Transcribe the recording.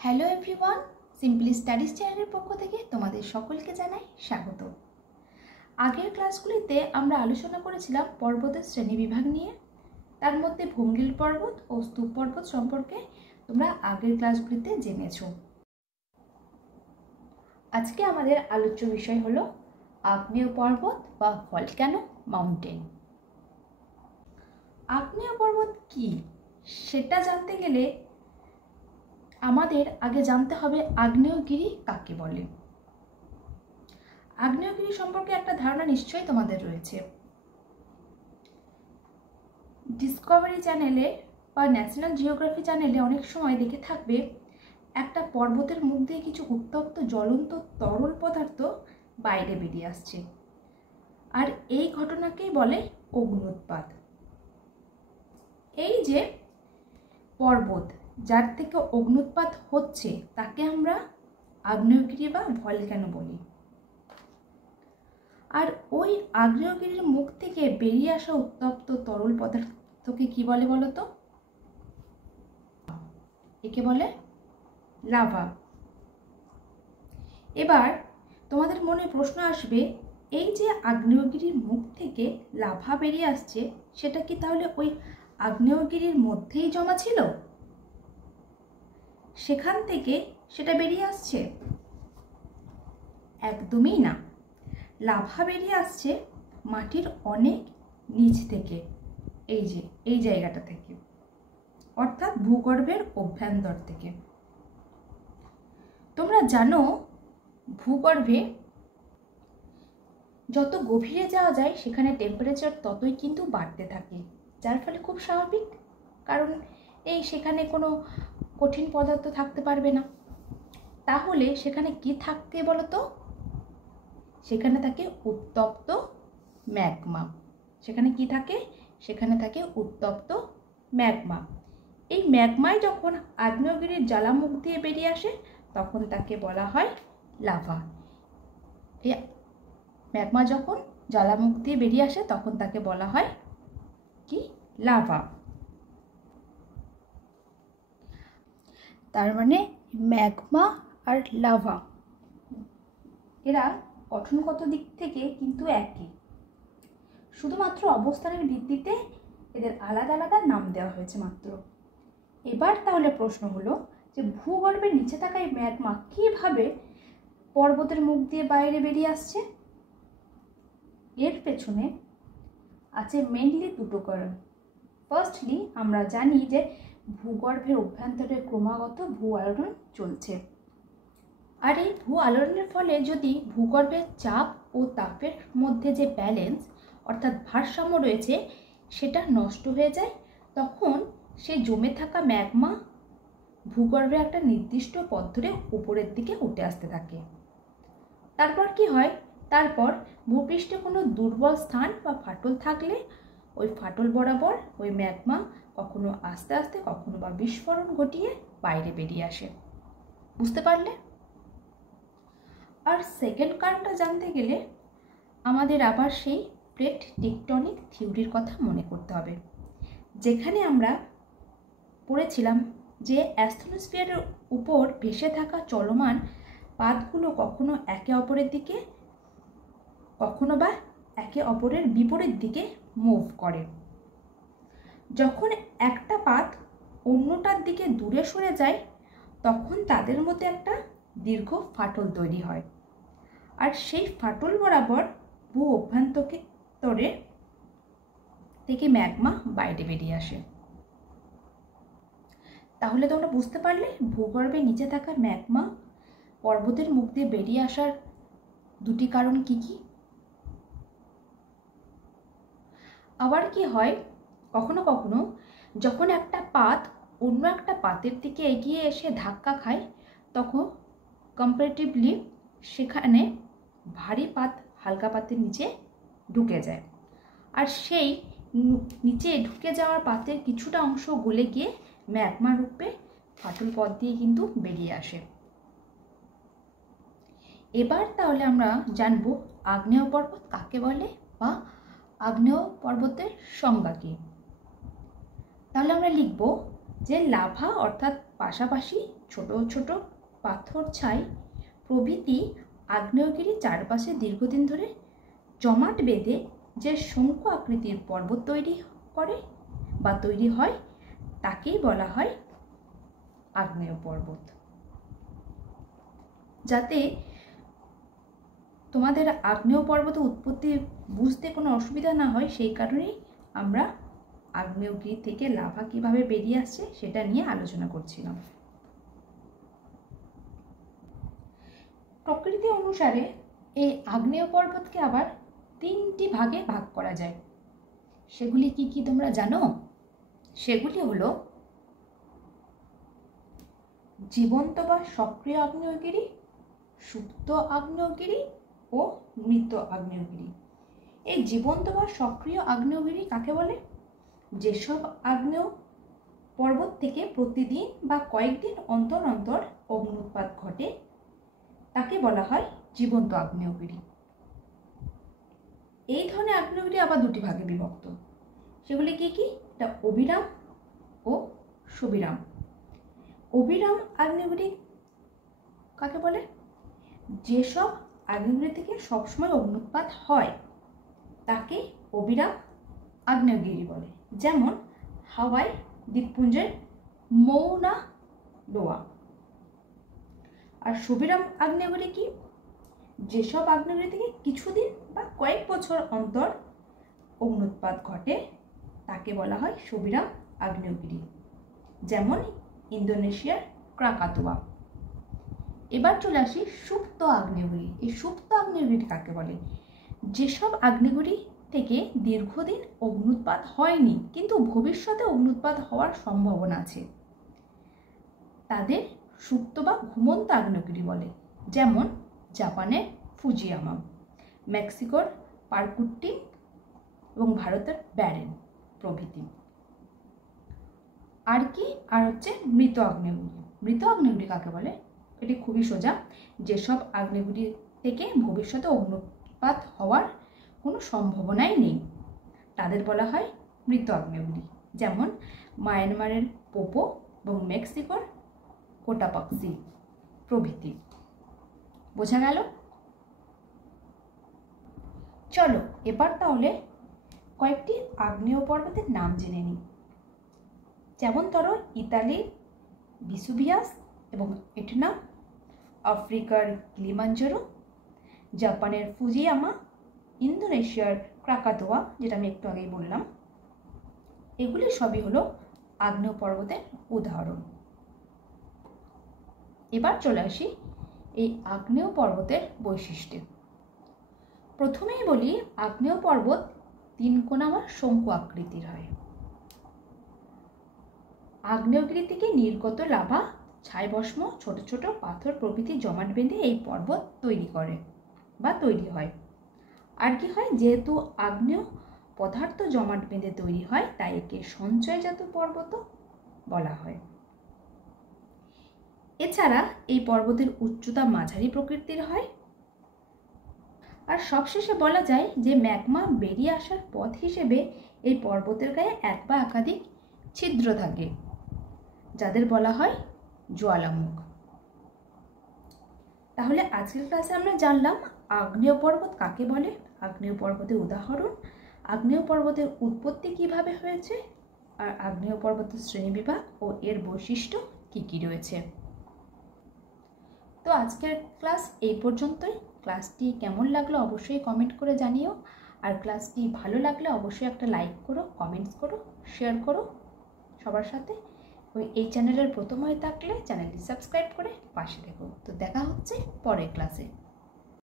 Hello everyone, simply studies চ্যানেলের পক্ষ থেকে তোমাদের সকলকে জানাই স্বাগত। আগের ক্লাসগুলিতে আমরা আলোচনা করেছিলাম পর্বতের শ্রেণীবিভাগ নিয়ে। তার মধ্যে ভঙ্গিল পর্বত ও স্তূপ পর্বত সম্পর্কে তোমরা আগের ক্লাসগুলিতে জেনেছো। আজকে আমাদের আলোচ্য বিষয় হলো আগ্নেয় পর্বত বা ভলক্যানো মাউন্টেন। আগ্নেয় পর্বত কি সেটা জানতে গেলে আমাদের আগে জানতে হবে আগ্নেয়গিরি কাকে বলে। আগ্নেয়গিরি সম্পর্কে একটা ধারণা নিশ্চয়ই তোমাদের রয়েছে। ডিসকভারি চ্যানেলে বা ন্যাশনাল জিওগ্রাফি চ্যানেলে অনেক সময় দেখে থাকবে একটা পর্বতের মুখ দিয়ে কিছু উত্তপ্ত জ্বলন্ত তরল পদার্থ বাইরে বেরিয়ে আসছে, আর এই ঘটনাকেই বলে অগ্ন্যুৎপাত। এই যে পর্বত যার থেকে অগ্ন্যুৎপাত হচ্ছে তাকে আমরা আগ্নেয়গিরি বা ভলক্যানো বলি। আর ওই আগ্নেয়গিরির মুখ থেকে বেরিয়ে আসা উত্তপ্ত তরল পদার্থকে কি বলে বলো তো? একে বলে লাভা। এবার তোমাদের মনে প্রশ্ন আসবে, এই যে আগ্নেয়গিরির মুখ থেকে লাভা বেরিয়ে আসছে সেটা কি তাহলে ওই আগ্নেয়গিরির মধ্যেই জমা ছিল, সেখান থেকে সেটা বেরিয়ে আসছে? একদমই না। লাভা বেরিয়ে আসছে মাটির অনেক নিচ থেকে, এই যে এই জায়গাটা থেকে, অর্থাৎ ভূগর্ভের অভ্যন্তর থেকে। তোমরা জানো ভূগর্ভে যত গভীরে যাওয়া যায় সেখানে টেম্পারেচার ততই কিন্তু বাড়তে থাকে, যার ফলে খুব স্বাভাবিক, কারণ সেখানে কোনো কঠিন পদার্থ থাকতে পারবে না। তাহলে সেখানে কি থাকতে বলো তো? সেখানে থাকে উত্তপ্ত ম্যাগমা। সেখানে কি থাকে? সেখানে থাকে উত্তপ্ত ম্যাগমা। এই ম্যাগমায় যখন আগ্নেয়গিরির জ্বালামুখ দিয়ে বেরিয়ে আসে তখন তাকে বলা হয় লাভা। এই ম্যাগমা যখন জ্বালামুখ দিয়ে বেরিয়ে আসে তখন তাকে বলা হয় কি? লাভা। তার মানে ম্যাগমা আর লাভা এরা গঠনগত দিক থেকে কিন্তু একই, শুধুমাত্র অবস্থানের ভিত্তিতে এদের আলাদা আলাদা নাম দেওয়া হয়েছে মাত্র। এবার তাহলে প্রশ্ন হলো যে ভূগর্ভের নিচে থাকা এই ম্যাগমা কিভাবে পর্বতের মুখ দিয়ে বাইরে বেরিয়ে আসছে? এর পেছনে আছে মেইনলি দুটো কারণ। ফার্স্টলি আমরা জানি যে ভূগর্ভের অভ্যন্তরে ক্রমাগত ভূ আলোড়ন চলছে, আর এই ভূ আলোড়নের ফলে যদি ভূগর্ভের চাপ ও তাপের মধ্যে যে ব্যালেন্স অর্থাৎ ভারসাম্য রয়েছে সেটা নষ্ট হয়ে যায়, তখন সেই জমে থাকা ম্যাগমা ভূগর্ভে একটা নির্দিষ্ট পথ ধরে উপরের দিকে উঠে আসতে থাকে। তারপর কি হয়? তারপর ভূপৃষ্ঠে কোনো দুর্বল স্থান বা ফাটল থাকলে ওই ফাটল বরাবর ওই ম্যাগমা কখনো আস্তে আস্তে কখনো বা বিস্ফোরণ ঘটিয়ে বাইরে বেরিয়ে আসে। বুঝতে পারলে? আর সেকেন্ড কারণটা জানতে গেলে আমাদের আবার সেই প্লেট টেকটনিক থিওরির কথা মনে করতে হবে, যেখানে আমরা পড়েছিলাম যে অ্যাস্ট্রোস্ফিয়ারের উপর ভেসে থাকা চলমান পাতগুলো কখনো একে অপরের দিকে কখনো বা একে অপরের বিপরীত দিকে মুভ করে। যখন একটা পাত অন্যটার দিকে দূরে সরে যায় তখন তাদের মধ্যে একটা দীর্ঘ ফাটল তৈরি হয়, আর সেই ফাটল বরাবর ভূ অভ্যন্তরে থেকে ম্যাগমা বাইরে বেরিয়ে আসে। তাহলে তোমরা বুঝতে পারলে ভূগর্ভের নিচে থাকা ম্যাগমা পর্বতের মুখ দিয়ে বেরিয়ে আসার দুটি কারণ কি কি। আবার কি হয়, কখনো কখনো যখন একটা পাত অন্য একটা পাতের দিকে এগিয়ে এসে ধাক্কা খায় তখন কম্পারেটিভলি সেখানে ভারী পাত হালকা পাতের নিচে ঢুকে যায়, আর সেই নিচে ঢুকে যাওয়ার পাতের কিছুটা অংশ গলে গিয়ে ম্যাগমা রূপে ফাটল পথ দিয়ে কিন্তু বেরিয়ে আসে। এবার তাহলে আমরা জানবো আগ্নেয় পর্বত কাকে বলে বা আগ্নেয় পর্বতের সংজ্ঞা কী। তাহলে আমরা লিখব যে লাভা অর্থাৎ পাশাপাশি ছোট ছোট পাথর ছাই প্রভৃতি আগ্নেয়গিরির চারপাশে দীর্ঘদিন ধরে জমাট বেঁধে যে শঙ্কু আকৃতির পর্বত তৈরি করে বা তৈরি হয় তাকেই বলা হয় আগ্নেয় পর্বত। যাতে তোমাদের আগ্নেয় পর্বতের উৎপত্তি বুঝতে কোনো অসুবিধা না হয়, সেই কারণেই আমরা আগ্নেয়গিরি থেকে লাভা কিভাবে বেরিয়ে আসছে সেটা নিয়ে আলোচনা করছিলাম। প্রকৃতি অনুসারে এই আগ্নেয় পর্বতকে আবার 3টি ভাগে ভাগ করা যায়। সেগুলি কি কি তোমরা জানো? সেগুলি হলো জীবন্ত বা সক্রিয় আগ্নেয়গিরি, সুপ্ত আগ্নেয়গিরি ও মৃত আগ্নেয়গিরি। এই জীবন্ত বা সক্রিয় আগ্নেয়গিরি কাকে বলে? যেসব আগ্নেয় পর্বত থেকে প্রতিদিন বা কয়েকদিন অন্তর অন্তর অগ্নুৎপাত ঘটে তাকে বলা হয় জীবন্ত আগ্নেয়গিরি। এই ধরনের আগ্নেয়গিরি আবার 2টি ভাগে বিভক্ত। সেগুলি কি কি? এটা অবিরাম ও সবিরাম। অবিরাম আগ্নেয়গিরি কাকে বলে? যেসব আগ্নেয়গিরি থেকে সবসময় অগ্নুৎপাত হয় তাকে অবিরাম আগ্নেয়গিরি বলে। যেমন হাওয়াই দ্বীপপুঞ্জের মৌনা লোয়া। আর সবিরাম আগ্নেয়গিরি কি? যেসব আগ্নেয়গিরি থেকে কিছুদিন বা কয়েক বছর অন্তর অগ্নুৎপাত ঘটে তাকে বলা হয় সবিরাম আগ্নেয়গিরি। যেমন ইন্দোনেশিয়ার ক্রাকাতোয়া। এবার চলে আসি সুপ্ত আগ্নেয়গিরি। এই সুপ্ত আগ্নেয়গিরি কাকে বলে? যেসব আগ্নেয়গিরি থেকে দীর্ঘদিন অগ্নুৎপাত হয়নি কিন্তু ভবিষ্যতে অগ্নুৎপাত হওয়ার সম্ভাবনা আছে তাদের সুপ্ত বা ঘুমন্ত আগ্নেয়গিরি বলে। যেমন জাপানের ফুজিয়ামা, মেক্সিকোর পারকুট্টি এবং ভারতের ব্যারেন প্রভৃতি। আর কি? আর হচ্ছে মৃত আগ্নেয়গিরি। মৃত আগ্নেয়গিরি কাকে বলে? এটি খুবই সোজা। যেসব আগ্নেয়গিরি থেকে ভবিষ্যতে অগ্নুৎপাত হওয়ার কোনো সম্ভাবনাই নেই তাদের বলা হয় মৃত আগ্নেয়গিরি। যেমন মায়ানমারের পোপো এবং মেক্সিকোর কোটাপাক্সি প্রভৃতি। বোঝা গেল? চলো এবার তাহলে কয়েকটি আগ্নেয় পর্বতের নাম জেনে নিই। যেমন ধরো ইতালির ভিসুভিয়াস এবং এটনা, আফ্রিকার কিলিমাঞ্জারো, জাপানের ফুজিয়ামা, ইন্দোনেশিয়ার ক্রাকাতোয়া যেটা আমি একটু আগেই বললাম। এগুলি সবই হলো আগ্নেয় পর্বতের উদাহরণ। এবার চলে আসি এই আগ্নেয় পর্বতের বৈশিষ্ট্য। প্রথমেই বলি আগ্নেয় পর্বত 3 কোণা বা শঙ্কু আকৃতির হয়। আগ্নেয়গিরি থেকে নির্গত লাভা, ছাইভস্ম, ছোট ছোট পাথর প্রভৃতি জমাট বেঁধে এই পর্বত তৈরি করে বা তৈরি হয়। আর কি হয়? যেহেতু আগ্নেয় পদার্থ জমাট বেঁধে তৈরি হয় তাই একে সঞ্চয়জাত পর্বত বলা হয়। এছাড়া এই পর্বতের উচ্চতা মাঝারি প্রকৃতির হয়। আর সবশেষে বলা যায় যে ম্যাগমা বেরিয়ে আসার পথ হিসেবে এই পর্বতের গায়ে এক বা একাধিক ছিদ্র থাকে যাদের বলা হয় জ্বালামুখ। তাহলে আজকের ক্লাসে আমরা জানলাম আগ্নেয় পর্বত কাকে বলে, আগ্নেয় পর্বতের উদাহরণ, আগ্নেয় পর্বতের উৎপত্তি কিভাবে হয়েছে, আর আগ্নেয় পর্বতের শ্রেণীবিভাগ ও এর বৈশিষ্ট্য কি কি রয়েছে। তো আজকের ক্লাস এই পর্যন্তই। ক্লাসটি কেমন লাগলো অবশ্যই কমেন্ট করে জানিও। আর ক্লাসটি ভালো লাগলে অবশ্যই একটা লাইক করো, কমেন্টস করো, শেয়ার করো সবার সাথে। এই চ্যানেলের প্রথম হয়ে থাকলে চ্যানেলটি সাবস্ক্রাইব করে পাশে থেকো। তো দেখা হচ্ছে পরের ক্লাসে।